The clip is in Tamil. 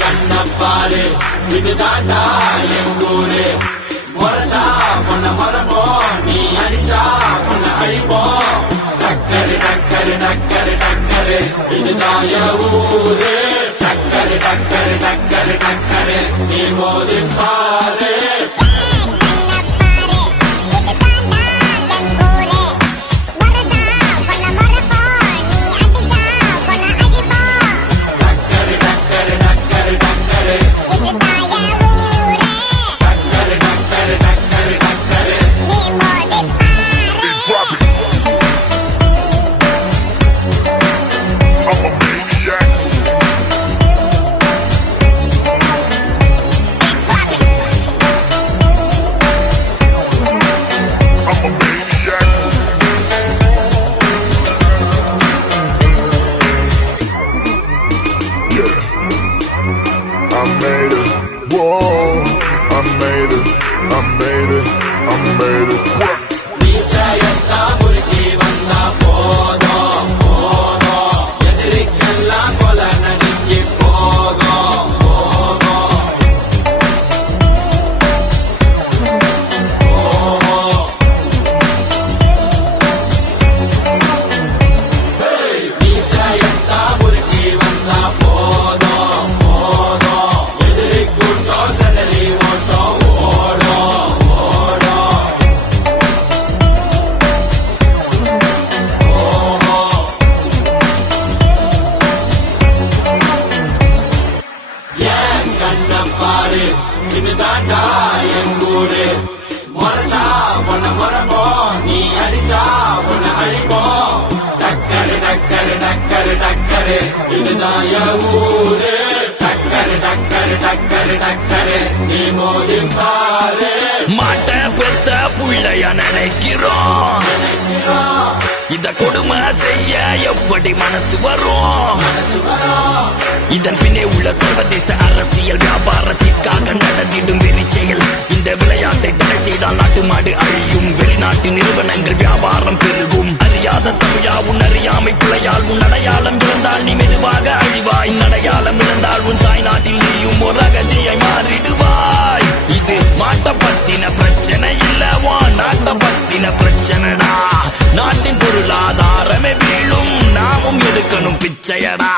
கண்ணப்பாரு இது தாண்டா எங்கூரு முறைச்சா பொண்ண மரபோம் நீ அடிச்சா பொண்ண அழிப்போம் டக்கரு டக்கரு டக்கரு டக்கரு இதுதான் என் ஊரு டக்கரு டக்கரு டக்கரு டக்கரு நீ மோதி பாரு கண்ணப்பாரு இது தாண்டா எங்கூரு முறைச்சா பொண்ண மரபோம் நீ அடிச்சா பொண்ண அழிப்போம் டக்கரு டக்கரு டக்கரு டக்கரு இதுதான் என் ஊரு டக்கரு டக்கரு டக்கரு டக்கரு நீ மோதி பாரு மாட்ட பெத்த புள்ளைய நினைக்கிறோம் இத கொடுமை செய்ய எப்படி மனசு வரும் இதன் பின்னே உள்ள சர்வதேச அரசியல் வியாபாரத்திற்காக நடந்திடும் வெறி செயல் இந்த விளையாட்டை தடை செய்தால் நாட்டு மாடு அழியும் வெளிநாட்டு நிறுவனங்கள் வியாபாரம் பெருகும் அறியாத தமிழா உன் அறியாமை பிள்ளையால் உன் அடையாளம் இழந்தால் நீ மெதுவாக அழிவாய் அடையாளம் இழந்தால் உன் தாய் நாட்டில் நீயும் ஒரு அகதியாய் மாறிடுவாய் இது மாட்ட பத்தின பிரச்சனை இல்லவா நாட்ட பத்தின பிரச்சனைடா நாட்டின் பொருளாதாரமே வீழும் நாமும் எடுக்கணும் பிச்சையடா